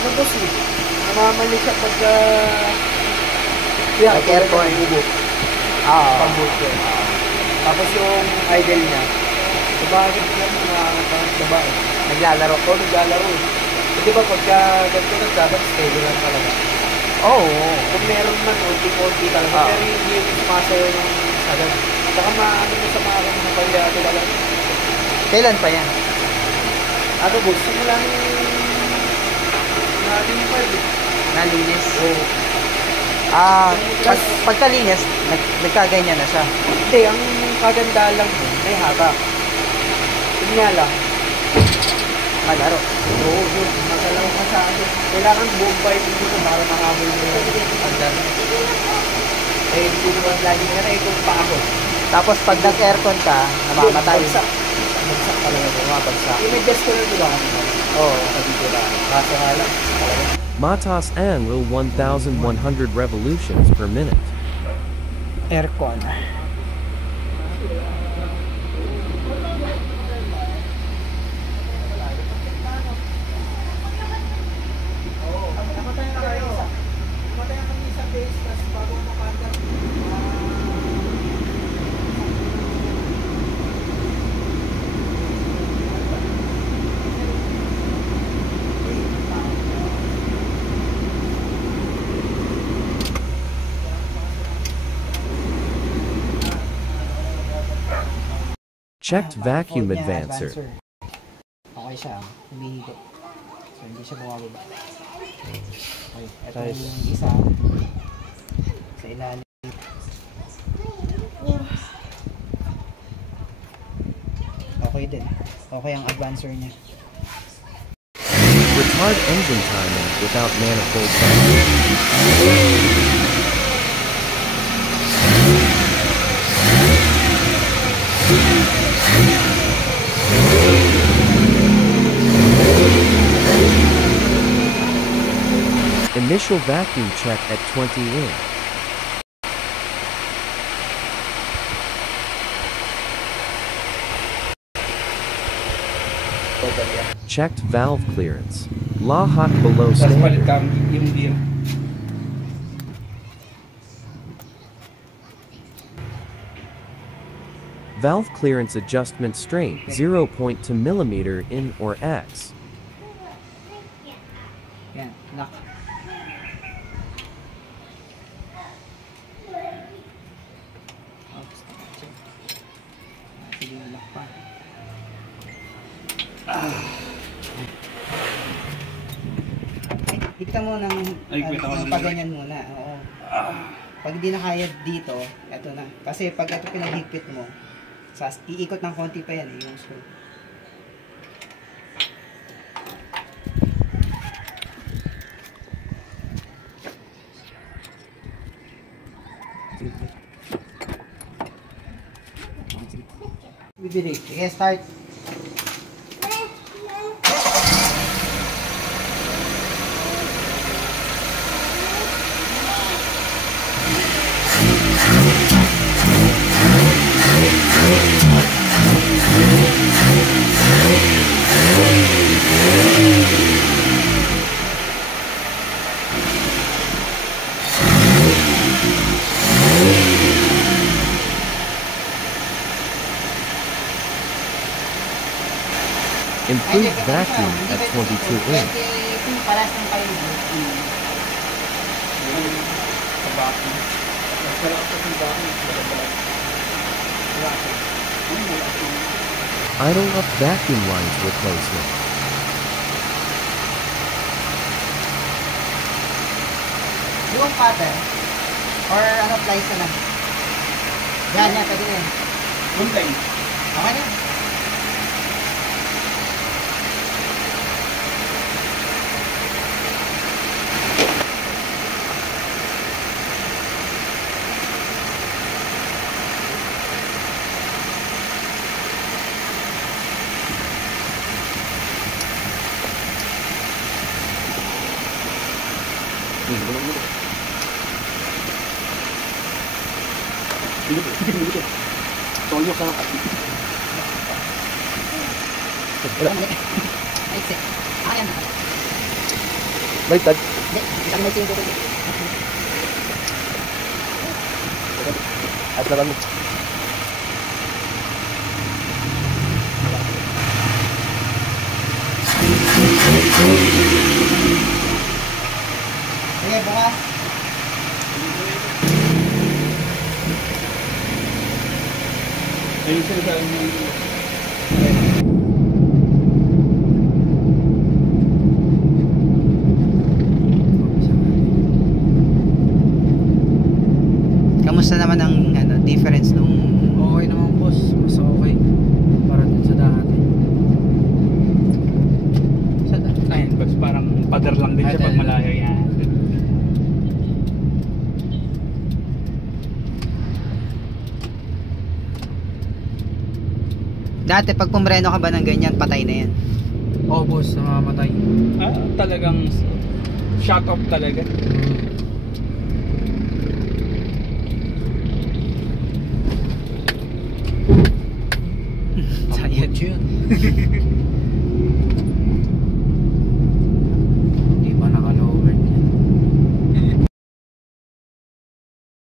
Ano boss eh? Namamali siya pagka... Nag-aircon. Pag-boot ko. Tapos yung idle niya, sabagay niya nakakatawa eh. Naglalaro. Naglalaro eh. Di ba pagka ganito lang dapat steady lang talaga? Kung meron man, ulti-ulti talaga. Pero hindi yung sumasayo ng sagad. Saka maano mo sa mga kang napalyado talaga. Kailan pa yan? Ano boss, simula nung natin pa eh. Nalinis? Oo. Pagkalinis, nagkaganyan na siya. Hindi, ang kaganda lang yun, may hatak. Yun nga lang. Malaro. Oo, yun. Masalaw ka sa akin. Kailangan buong bite mo na para mahabol mo yung agad. Eh, hindi naman lagi nga na ikong pa ako. Tapos pag nag-aircon ka, namamatay. Bagsak talaga ito, mga bagsak. I-adjust ko na diba? Oo. Dito lang. Kaso nga lang, talaga. Matas and will 1,100 revolutions per minute. Aircon. Checked vacuum advancer. Okay siya, humihigop. So hindi siya bumababa. Okay, ito yung isa sa ilalim. Okay din. Okay ang advancer niya. Retard engine timing without manifold vacuum. Initial vacuum check at 20 in. Checked valve clearance. La hot below standard. Valve clearance adjustment straight 0.2 mm in or X. Yan, lock. Sige, lock pa. Kita mo ng paganyan muna. Oo. Pag hindi na kaya dito, eto na. Kasi pag ito pinaghigpit mo, iikot ng konti pa yan yung screw. Bibili. Sige, start. Improved vacuum at 22 in. Paras ng kayo. Idle up vacuum lines replacement. Yung cutter or ano plies na lang. Yan, pwede na yan. Okay na. Tolyo ka. Wala mali. Ay, ayan. Baliktad. Hindi, isang may singko dito. At na kami. Sige, bukas. Ayun sila sa inyo. Kamusta naman ang difference nung Okay naman boss, mas okay. Para dun sa dati. Ayun boss, parang pader lang din siya pag malayo yan. dati pag pumreno ka ba ng ganyan, patay na yan. Oh boss, namamatay. Talagang shut off talaga. Sayang. yun.